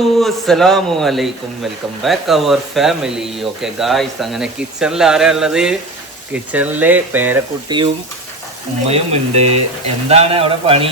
അസ്സലാമു അലൈക്കും welcome back our family okay guys അങ്ങനെ കിച്ചണിൽ ആരാ ഉള്ളത്? കിച്ചണിലെ പേരക്കുട്ടിയും ഉമ്മയും ഉണ്ട്. എന്താണ് അവിടെ പണി?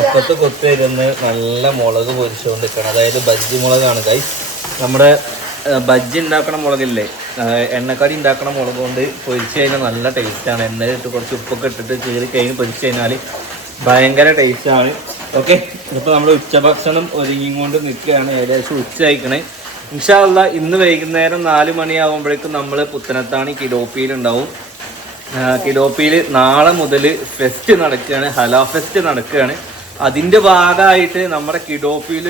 ഒക്കത്ത് കൊത്തിരുന്ന് നല്ല മുളക് പൊരിച്ചുകൊണ്ട് നിൽക്കണം അതായത് ബജ്ജി മുളകാണ് ഗൈസ് നമ്മുടെ ബജ്ജി ഉണ്ടാക്കണ മുളകില്ലേ? എണ്ണക്കടി ഉണ്ടാക്കണ മുളക് കൊണ്ട് പൊരിച്ചു കഴിഞ്ഞാൽ നല്ല ടേസ്റ്റാണ് ഇട്ട് കുറച്ച് ഉപ്പൊക്കെ ഇട്ടിട്ട് കീറി കഴിഞ്ഞ് പൊരിച്ചു കഴിഞ്ഞാൽ ഭയങ്കര ടേസ്റ്റാണ് ഓക്കെ ഇപ്പോൾ നമ്മൾ ഉച്ചഭക്ഷണം ഒരുങ്ങിക്കൊണ്ട് നിൽക്കുകയാണ്. ഏകദേശം ഉച്ച കഴിക്കണേ ഇൻഷാല്ല ഇന്ന് വൈകുന്നേരം നാല് മണിയാകുമ്പോഴേക്കും നമ്മൾ പുത്തനത്താണി കിഡോപ്പിയിലുണ്ടാവും. കിഡോപ്പിയിൽ നാളെ മുതൽ ഫെസ്റ്റ് നടക്കുകയാണ് ഹല ഫെസ്റ്റ് നടക്കുകയാണ്. അതിന്റെ ഭാഗമായിട്ട് നമ്മുടെ കിഡോപ്പിയിൽ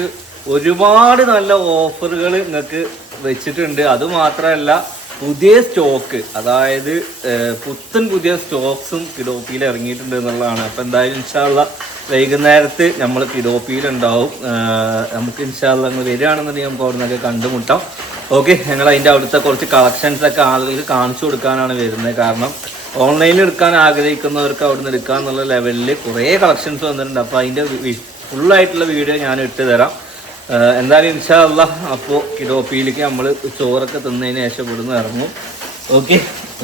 ഒരുപാട് നല്ല ഓഫറുകൾ നിങ്ങൾക്ക് വെച്ചിട്ടുണ്ട്. അതുമാത്രമല്ല പുതിയ സ്റ്റോക്ക് അതായത് പുത്തൻ പുതിയ സ്റ്റോക്സും കിഡോപ്പിയിൽ ഇറങ്ങിയിട്ടുണ്ട് എന്നുള്ളതാണ്. അപ്പോൾ എന്തായാലും ഇൻഷാല്ല വൈകുന്നേരത്ത് നമ്മൾ കിഡോപ്പിയിലുണ്ടാവും നമുക്ക് ഇൻഷാല്ല നിങ്ങൾ വരികയാണെന്നുണ്ടെങ്കിൽ നമുക്ക് അവിടെ നിന്നൊക്കെ കണ്ടുമുട്ടാം. ഓക്കെ ഞങ്ങൾ അതിന്റെ അവിടുത്തെ കുറച്ച് കളക്ഷൻസൊക്കെ ആളുകൾക്ക് കാണിച്ചു കൊടുക്കാനാണ് വരുന്നത്. കാരണം ഓൺലൈനിൽ എടുക്കാൻ ആഗ്രഹിക്കുന്നവർക്ക് അവിടെ നിന്ന് എടുക്കുക എന്നുള്ള ലെവലിൽ കുറേ കളക്ഷൻസ് വന്നിട്ടുണ്ട്. അപ്പോൾ അതിന്റെ ഫുള്ളായിട്ടുള്ള വീഡിയോ ഞാൻ ഇട്ട് തരാം. എന്തായാലും ഇൻഷാല്ല അപ്പോൾ കിഡോപ്പിയിലേക്ക് നമ്മൾ ചോറൊക്കെ തിന്നതിന് ശേഷം ഇവിടുന്ന് ഇറങ്ങും. ഓക്കെ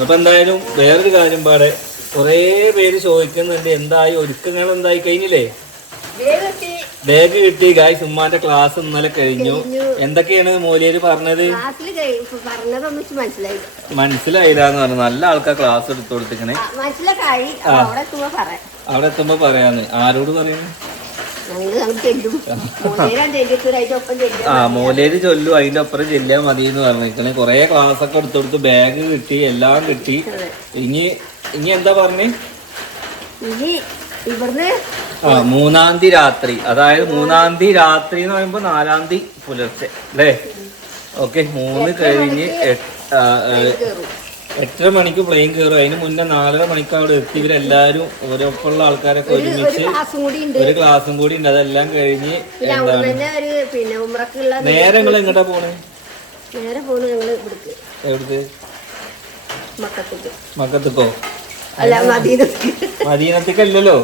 അപ്പോൾ എന്തായാലും വേറൊരു കാര്യം പാടെ കുറേ പേര് ചോദിക്കുന്നുണ്ട് എന്തായി? ഒരുക്കങ്ങൾ എന്തായി? കഴിഞ്ഞില്ലേ? ബാഗ് കിട്ടി. ഗായ്സ് ഉമ്മാന്റെ ക്ലാസ് ഇന്നലെ കഴിഞ്ഞു. എന്തൊക്കെയാണ് മോലിയര് പറഞ്ഞത്? മനസ്സിലായില്ല. എന്ന് പറഞ്ഞു. നല്ല ആൾക്കാർ ക്ലാസ് എടുത്തു അപ്പൊ അവിടെ എത്തുമ്പോ പറയാന്ന്. ആരോട് പറയുന്നു ആ മോലേര് ചൊല്ലു. അതിന്റെ അപ്പുറം ചെല്ലാൻ മതി എന്ന് പറഞ്ഞിരിക്കണേ കൊറേ ക്ലാസ് ഒക്കെ എടുത്തെടുത്ത് ബാഗ് കിട്ടി എല്ലാം കിട്ടി. ഇനി ഇനി എന്താ പറഞ്ഞേ? ആ മൂന്നാം തീയതി രാത്രി. അതായത് മൂന്നാം തീയതി രാത്രി എന്ന് പറയുമ്പോ നാലാം തീയതി പുലർച്ചെ. അല്ലേ? ഓക്കെ മൂന്ന് കഴിഞ്ഞ് എട്ടര മണിക്ക് പ്ലെയിൻ കയറും? അതിന് മുന്നേ നാലര മണിക്ക് അവിടെ എത്തി. ഇവരെല്ലാരും ഓരോപ്പുള്ള ആൾക്കാരൊക്കെ ഒരു ഒരുമിച്ച് ഒരു ക്ലാസ്സും കൂടി ഉണ്ട്. അതെല്ലാം കഴിഞ്ഞ് നേരെ നിങ്ങൾ എങ്ങോട്ടാ പോണേ? നേരെ പോകുന്നു ഞങ്ങൾ ഇവിടേക്ക്. എവിടുത്തെ മക്കത്തേക്ക്. മക്കത്തേക്കോ? അല്ല മദീനത്തേക്ക്. മദീനത്തേക്കല്ലല്ലോ.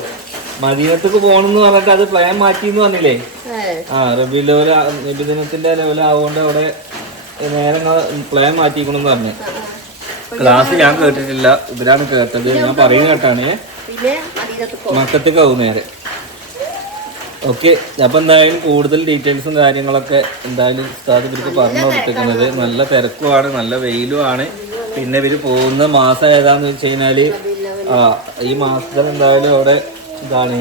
മദീനത്തേക്ക് പോണെന്ന് പറഞ്ഞിട്ട് അത് പ്ലാൻ മാറ്റി എന്ന് പറഞ്ഞില്ലേ ആ റബി ലെവൽ നബിദിനത്തിന്റെ ലെവൽ ആവുകൊണ്ട് അവിടെ നേരെ പ്ലാൻ മാറ്റിക്കണമെന്ന് പറഞ്ഞു. ക്ലാസ് ഞാൻ കേട്ടിട്ടില്ല. ഇവരാണ് കേട്ടത്. ഞാൻ പറയുന്ന കേട്ടാണ്. മക്കത്തേക്കാവും നേരെ. ഓക്കെ. അപ്പൊ എന്തായാലും കൂടുതൽ ഡീറ്റെയിൽസും കാര്യങ്ങളൊക്കെ എന്തായാലും ഉസ്താദ് ഇവർക്ക് പറഞ്ഞു കൊടുത്തിരിക്കുന്നത് നല്ല തിരക്കുമാണ്. നല്ല വെയിലുമാണ് പിന്നെ ഇവർ പോകുന്ന മാസം ഏതാന്ന് വെച്ച് കഴിഞ്ഞാൽ ആ ഈ മാസത്തിൽ എന്തായാലും അവിടെ ഇതാണ്.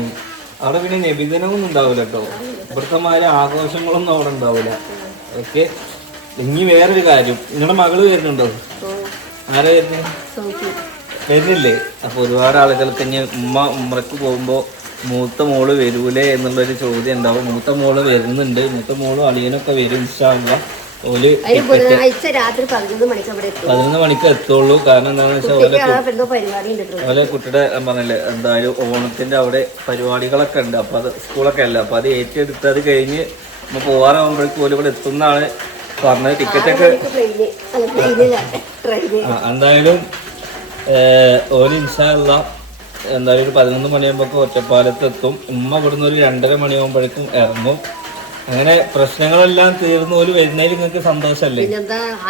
അവിടെ പിന്നെ നബിദിനമൊന്നും ഉണ്ടാവില്ല കേട്ടോ. ഇവിടുത്തെ മാതിരി ആഘോഷങ്ങളൊന്നും അവിടെ ഉണ്ടാവില്ല. ഓക്കെ. ഇനി വേറൊരു കാര്യം. നിങ്ങളുടെ മകൾ വരുന്നുണ്ടോ? ആരാ വരുന്നത് സൗഖ്യം വരുന്നില്ലേ? അപ്പൊ ഒരുപാട് ആളുകൾക്ക് ഇനി ഉമ്മ ഉമ്മറക്ക് പോകുമ്പോ മൂത്ത മോൾ വരൂലേ എന്നുള്ളൊരു ചോദ്യം ഉണ്ടാവും. മൂത്ത മോൾ വരുന്നുണ്ട്. മൂത്ത മോളും അളിയനൊക്കെ വരും ഇഷ്ടമാകുക ഓൽ പതിനൊന്ന് മണിക്ക് എത്തുള്ളൂ. കാരണം എന്താണെന്ന് വെച്ചാൽ ഓലെ കുട്ടിയുടെ പറഞ്ഞല്ലേ എന്തായാലും ഓണത്തിന്റെ അവിടെ പരിപാടികളൊക്കെ ഉണ്ട്. അപ്പൊ അത് സ്കൂളൊക്കെ അല്ല. അപ്പൊ അത് ഏറ്റെടുത്ത് അത് കഴിഞ്ഞ് നമ്മൾ പോകാറാകുമ്പോഴേക്കും ഓൽ ഇവിടെ എത്തുന്നതാണ് പറഞ്ഞത് ടിക്കറ്റ് ഒക്കെ എന്തായാലും ഒരു ഇൻഷാല്ല എന്തായാലും ഒരു പതിനൊന്ന് മണിയാകുമ്പോൾ ഒറ്റപ്പാലത്ത് എത്തും ഉമ്മ ഇവിടുന്ന് ഒരു രണ്ടര മണിയാകുമ്പോഴേക്കും ഇറങ്ങും. അങ്ങനെ പ്രശ്നങ്ങളെല്ലാം തീർന്നു ഒരു വരുന്നതിൽ നിങ്ങൾക്ക് സന്തോഷമല്ലേ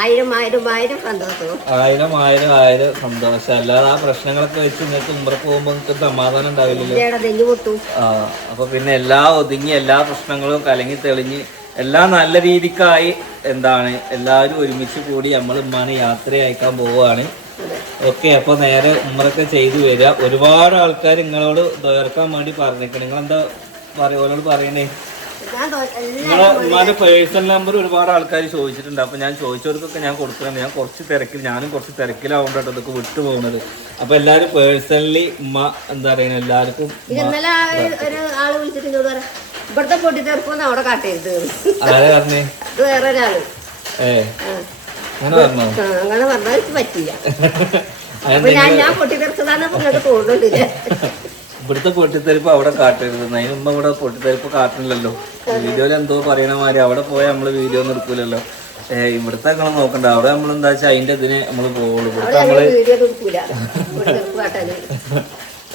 ആയിരം ആയിരം ആയിരം സന്തോഷവും. ആയിരം ആയിരം ആയിരം സന്തോഷം. അല്ലാതെ ആ പ്രശ്നങ്ങളൊക്കെ വെച്ച് നിങ്ങൾക്ക് ഉമ്മറക്ക് പോകുമ്പോൾ നിങ്ങൾക്ക് സമാധാനം ഉണ്ടാവില്ലല്ലോ. ആ അപ്പൊ പിന്നെ എല്ലാ ഒതുങ്ങി എല്ലാ പ്രശ്നങ്ങളും കലങ്ങി തെളിഞ്ഞ് എല്ലാം നല്ല രീതിക്കായി എന്താണ് എല്ലാവരും ഒരുമിച്ച് കൂടി നമ്മൾ ഉമ്മാനെ യാത്ര അയക്കാൻ പോവുകയാണ്. ഓക്കെ അപ്പൊ നേരെ ഉമ്മറൊക്കെ ചെയ്തു വരിക. ഒരുപാട് ആൾക്കാർ നിങ്ങളോട് ദുയർക്കാൻ വേണ്ടി പറഞ്ഞേക്കണം നിങ്ങൾ എന്താ പറയുന്നോട് പറയണേ? നിങ്ങളെ ഉമ്മാന്റെ പേഴ്സണൽ നമ്പർ ഒരുപാട് ആൾക്കാർ ചോദിച്ചിട്ടുണ്ട്. അപ്പൊ ഞാൻ ചോദിച്ചവർക്കൊക്കെ ഞാൻ കൊടുക്കുന്നുണ്ട് ഞാൻ കുറച്ച് തിരക്കിൽ ഞാനും കുറച്ച് തിരക്കിലാവുകൊണ്ടാണ് ഇതൊക്കെ വിട്ടു പോകുന്നത് അപ്പൊ എല്ലാവരും പേഴ്സണലി ഉമ്മ എന്താ പറയുക എല്ലാവർക്കും പറയാം ഇവിടുത്തെ പൊട്ടിത്തെറുപ്പൊന്നും അവിടെ കാട്ടരുത് പറഞ്ഞേ അത് വേറെ ഒരാൾ. അങ്ങനെ പറഞ്ഞോ അങ്ങനെ പറഞ്ഞാൽ എനിക്ക് പറ്റില്ല ഞാൻ ഞാൻ പൊട്ടിത്തെറിച്ചതാണ് ഇങ്ങോട്ട് ഇവിടുത്തെ പൊട്ടിത്തെരിപ്പ് അവിടെ കാട്ടരുത്. അതിന് മുമ്പ് ഇവിടെ പൊട്ടിത്തെരിപ്പ് കാട്ടണില്ലല്ലോ. വീഡിയോയിൽ എന്തോ പറയണ മാതിരി അവിടെ പോയാൽ നമ്മൾ വീഡിയോ ഒന്നും എടുക്കൂലല്ലോ. ഏഹ് ഇവിടുത്തെ നിങ്ങൾ നോക്കണ്ട. അവിടെ നമ്മൾ എന്താ വെച്ചാൽ അതിന്റെ ഇതിന് നമ്മൾ പോവുള്ളൂ. ഇവിടുത്തെ നമ്മൾ വീഡിയോ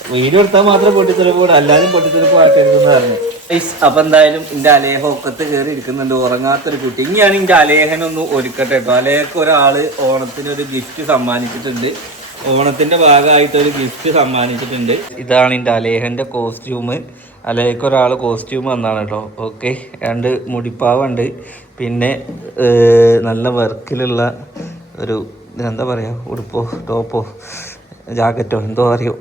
പൊട്ടിത്തെറുപ്പ് എടുത്താൽ മാത്രം പൊട്ടിത്തെറിപ്പ് അല്ലാതെ പൊട്ടിത്തെറിപ്പ് കാട്ടരുതെന്ന് പറഞ്ഞു. Guys, അപ്പൊ എന്തായാലും എന്റെ അലേഹ ഒക്കത്ത് കയറി ഇരിക്കുന്നുണ്ട്. ഉറങ്ങാത്തൊരു കുട്ടി. ഇനിയാണ് എന്റെ അലേഹനൊന്ന് ഒരുക്കട്ടെ കേട്ടോ അലേഹക്ക് ഒരാൾ ഓണത്തിന് ഒരു ഗിഫ്റ്റ് സമ്മാനിച്ചിട്ടുണ്ട്. ഓണത്തിന്റെ ഭാഗമായിട്ട് ഒരു ഗിഫ്റ്റ് സമ്മാനിച്ചിട്ടുണ്ട്. ഇതാണ് എന്റെ അലേഹന്റെ കോസ്റ്റ്യൂം അലേഹക്ക് ഒരാൾ കോസ്റ്റ്യൂം വന്നാണ് കേട്ടോ ഓക്കെ രണ്ട് മുടിപ്പാവുണ്ട്. പിന്നെ നല്ല വർക്കിലുള്ള ഒരു എന്താ പറയാ ഉടുപ്പോ ടോപ്പോ. ജാക്കറ്റോ എന്തോ അറിയോ?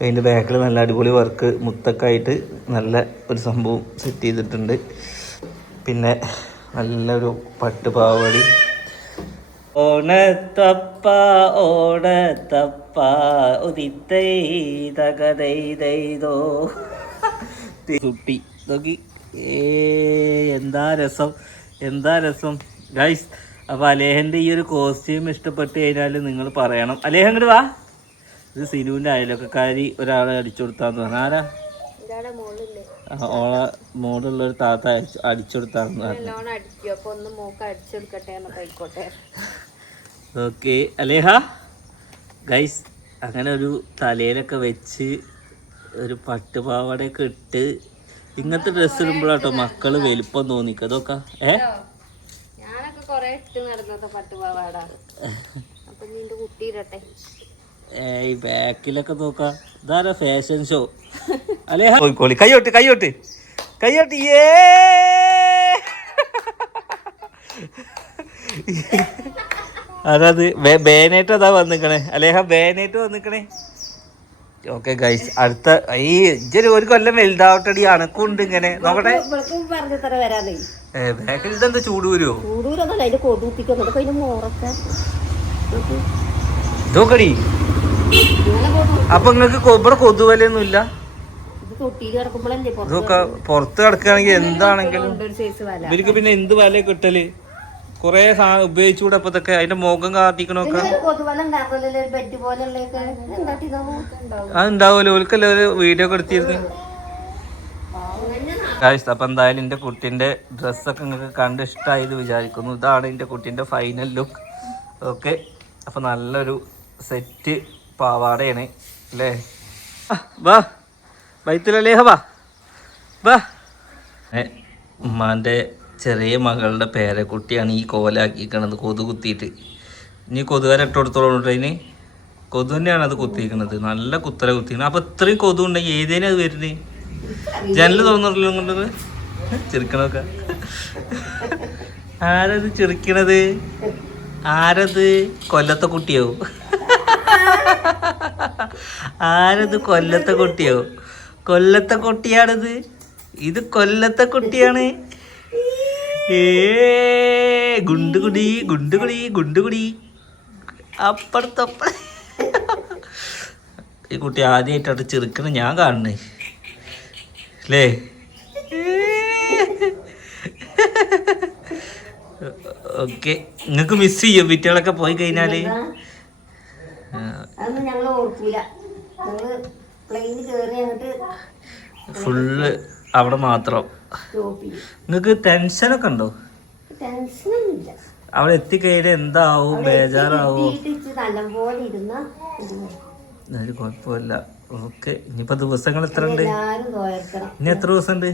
അതിന്റെ ബാക്കിൽ നല്ല അടിപൊളി വർക്ക് മുത്തൊക്കെ നല്ല ഒരു സംഭവം സെറ്റ് ചെയ്തിട്ടുണ്ട്. പിന്നെ നല്ലൊരു പട്ട് പാവടി. ഓണത്തപ്പ ഓണത്തപ്പ ഉദിത്തൈ തകതൈതൈതോ. സുട്ടി നോക്കി. ഏ എന്താ രസം? എന്താ രസം? ഗൈസ് അപ്പോൾ അലേഹന്റെ ഈ ഒരു കോസ്റ്റ്യൂം ഇഷ്ടപ്പെട്ട് കഴിഞ്ഞാൽ നിങ്ങൾ പറയണം. അലേഹം ഇങ്ങോട്ട് വാ. ഇത് സിനുവിന്റെ അയലൊക്കെക്കാരി ഒരാളെ അടിച്ചു കൊടുത്താന്ന് പറഞ്ഞു. ആരാ? ഓളെ മോളുള്ള ഒരു താത്ത അടിച്ചു കൊടുത്താന്ന് പറഞ്ഞു. ഓക്കെ അലേഹ. ഗൈസ് അങ്ങനെ ഒരു തലയിലൊക്കെ വെച്ച് ഒരു പട്ടുപാവാടയൊക്കെ ഇട്ട് ഇങ്ങനത്തെ ഡ്രസ്സ് ഇടുമ്പോഴാട്ടോ മക്കൾ വലിപ്പം തോന്നിക്കുക അതൊക്കെ ഏ? ഞാനൊക്കെ കൊറേ ഇട്ട് നടന്നത പട്ടുപാവാട. അപ്പൊ നിന്റെ കുട്ടി ഇടട്ടെ. ഏയ് ബാക്കിലൊക്കെ നോക്കാം. ഇതാരാ ഫാഷൻ ഷോ അല്ലേ? കോഴിക്കോളി കൈയോട്ട് കൈയോട്ട്. കൈയോട്ട്. ഏ! അതത് ബേനായിട്ട് അതാ വന്നിക്കണേ. അലേഹ ബേനായിട്ട് വന്നിക്കണേ. ഓക്കെ ഗൈസ് അടുത്ത ഈ ഇജ്ജൊരു ഒരു കൊല്ലം വലുതാവട്ടടി. അണക്കുണ്ട് ഇങ്ങനെ. നോക്കട്ടെ. ബാക്കിൽ ഇതെന്താ ചൂട് വരുമോ കൊടുപ്പിക്കുന്നുണ്ട് അപ്പൊ നിങ്ങക്ക് ഇവിടെ കൊതുവലൊന്നും ഇല്ല ഇതൊക്കെ പുറത്ത് കിടക്കുകയാണെങ്കിൽ എന്താണെങ്കിലും. ഇവർക്ക് പിന്നെ എന്ത് വില കിട്ടൽ കൊറേ സാധനം ഉപയോഗിച്ചുകൂടെ അപ്പൊ ഇതൊക്കെ. അതിന്റെ മുഖം കാട്ടിക്കണൊക്കെ. അത് ഉണ്ടാവുമല്ലോ. ഓൽക്കല്ലേ ഒരു വീഡിയോ ഒക്കെ എടുത്തിരുന്നു അപ്പൊ എന്തായാലും എന്റെ കുട്ടിന്റെ ഡ്രസ്സൊക്കെ നിങ്ങൾക്ക് കണ്ട് ഇഷ്ടമായി എന്ന് വിചാരിക്കുന്നു. ഇതാണ് എന്റെ കുട്ടിന്റെ ഫൈനൽ ലുക്ക് ഓക്കെ അപ്പൊ നല്ലൊരു സെറ്റ് പാവാടയാണ് അല്ലേ? ആ, വാ. വൈത്തിലല്ലേ വാ. വാ. ഉമ്മാന്റെ ചെറിയ മകളുടെ പേരക്കുട്ടിയാണ് ഈ കോലാക്കിക്കണത് കൊതു കുത്തിയിട്ട്. ഇനി കൊതുവരെ ഇട്ട് കൊടുത്തോളൂ അതിന് കൊതു തന്നെയാണ് അത് കുത്തിയിരിക്കുന്നത് നല്ല കുത്തല കുത്തിക്കണം അപ്പൊ ഇത്രയും കൊതു ഉണ്ടെങ്കിൽ ഏതേനും അത് വരുന്നത് ജനൽ തുറന്നിട്ടില്ല കൊണ്ടത് ചെറുക്കണൊക്കെ ആരത് ചെറുക്കണത്? ആരത് കൊല്ലത്തെ കുട്ടിയോ? ആരത് കൊല്ലത്തെ കുട്ടിയോ? കൊല്ലത്തെ കുട്ടിയാണിത്. ഇത് കൊല്ലത്തെ കുട്ടിയാണ്. ഏ ഗുണ്ടുകുടി ഗുണ്ടുകുടി ഗുണ്ടുകുടി അപ്പുറത്തപ്പുറ. ഈ കുട്ടി ആദ്യമായിട്ടാണ് ചെറുക്കണ ഞാൻ കാണണേ അല്ലേ? ഓക്കെ. നിങ്ങൾക്ക് മിസ് ചെയ്യും? വിറ്റുകളൊക്കെ പോയി കഴിഞ്ഞാൽ? ആ, അതൊന്നും ഞങ്ങൾ ഓർക്കൂല. ഞങ്ങൾ പ്ലെയിനിൽ കയറി അങ്ങോട്ട് ഫുള്ള് അവിടെ മാത്രം. നിങ്ങൾക്ക് ടെൻഷനൊക്കെ ഉണ്ടോ? ടെൻഷനൊന്നുമില്ല. അവിടെ എത്തിക്കഴിഞ്ഞാൽ എന്താവും? ബേജാറാവും? നല്ലപോലെ ഇരുന്ന ഒരു കുഴപ്പമില്ല. ഓക്കെ. ഇനിയിപ്പോ ദിവസങ്ങൾ എത്ര ഉണ്ട് ഇനി എത്ര ദിവസം ഉണ്ട്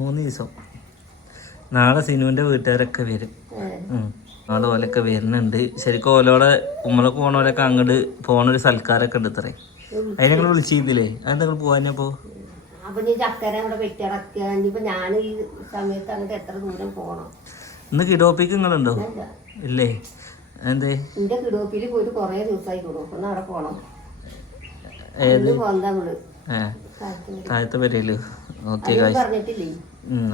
മൂന്ന് ദിവസം. നാളെ സിനുവിന്റെ വീട്ടുകാരൊക്കെ വരും. നാളെ ഓലൊക്കെ വരുന്നുണ്ട്. ശരിക്കും ഓലോടെ ഉമ്മളൊക്കെ പോണോലൊക്കെ അങ്ങോട്ട് പോണൊരു സൽക്കാരൊക്കെ ഉണ്ട് ഇത്രേ അതിനെ നിങ്ങൾ വിളിച്ചിരുന്നില്ലേ? അത് നിങ്ങൾ പോണം? ഇന്ന് കിഡോപ്പിക്ക് നിങ്ങളുണ്ടോ? ഇല്ല. എന്തേ എന്റെ പോയിട്ട് കൊറേ ദിവസമായി കിടോപ്പൊന്ന് അവിടെ പോണം. ഏത്? പോന്താ താഴത്തെ വരയിൽ ഓക്കെ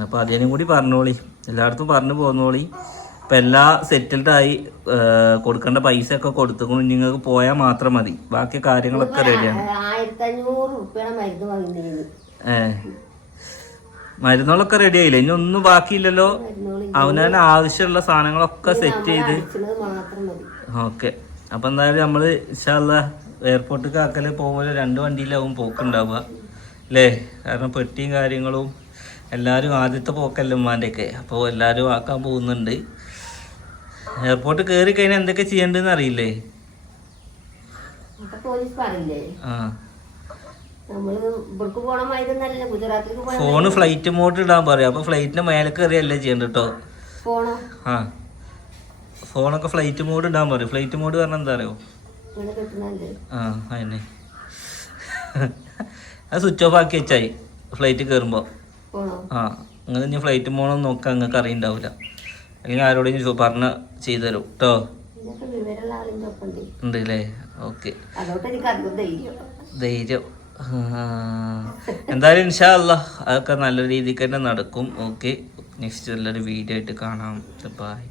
അപ്പൊ അതിനും കൂടി പറഞ്ഞോളി. എല്ലായിടത്തും പറഞ്ഞു പോന്നോളി. ഇപ്പൊ എല്ലാ സെറ്റിൽഡ് ആയി ഏ, കൊടുക്കേണ്ട പൈസ ഒക്കെ കൊടുത്തു നിങ്ങൾക്ക് പോയാൽ മാത്രം മതി. ബാക്കി കാര്യങ്ങളൊക്കെ റെഡിയാണ് മരുന്നുകളൊക്കെ റെഡി ആയില്ലേ? ഇനി ഒന്നും ബാക്കിയില്ലല്ലോ. അവനവന് ആവശ്യമുള്ള സാധനങ്ങളൊക്കെ സെറ്റ് ചെയ്ത്. ഓക്കെ. അപ്പൊ എന്തായാലും നമ്മൾ ഇൻഷാല്ല എയർപോർട്ടിൽ കാക്കൽ പോകുമ്പോൾ രണ്ട് വണ്ടിയിലാവും പോക്കുണ്ടാവുക അല്ലേ? കാരണം പെട്ടിയും കാര്യങ്ങളും എല്ലാവരും ആദ്യത്തെ പോക്കല്ല ഉമ്മാന്റെയൊക്കെ അപ്പോൾ എല്ലാവരും ആക്കാൻ പോകുന്നുണ്ട്. എയർപോർട്ട് കയറി കഴിഞ്ഞാൽ എന്തൊക്കെ ചെയ്യേണ്ടതെന്ന് അറിയില്ലേ? ആ. ഫോണ് ഫ്ലൈറ്റ് മോഡ് ഇടാൻ പറയാം. അപ്പൊ ഫ്ലൈറ്റിന്റെ മേലെ കയറിയല്ലേ ചെയ്യണ്ട കേട്ടോ ആ. ഫോണൊക്കെ ഫ്ലൈറ്റ് മോഡ് ഇടാൻ പറയും. ഫ്ലൈറ്റ് മോഡ് പറഞ്ഞാൽ എന്താ അറിയോ? ആ അതന്നെ അത് സ്വിച്ച് ഓഫ് ആക്കി വെച്ചായി. ഫ്ലൈറ്റ് കയറുമ്പോൾ ആ നിങ്ങൾ ഇനി ഫ്ലൈറ്റ് പോകണമെന്ന് നോക്കാൻ നിങ്ങൾക്ക് അറിയണ്ടാവില്ല അല്ലെങ്കിൽ ആരോടെങ്കിലും പറഞ്ഞ ചെയ്തു തരും കേട്ടോ ഉണ്ട് അല്ലേ ഓക്കെ. ധൈര്യം. എന്തായാലും ഇൻഷാ അല്ല അതൊക്കെ നല്ല രീതിക്ക് തന്നെ നടക്കും. ഓക്കെ. നെക്സ്റ്റ് നല്ലൊരു വീഡിയോ ആയിട്ട് കാണാം. ബൈ.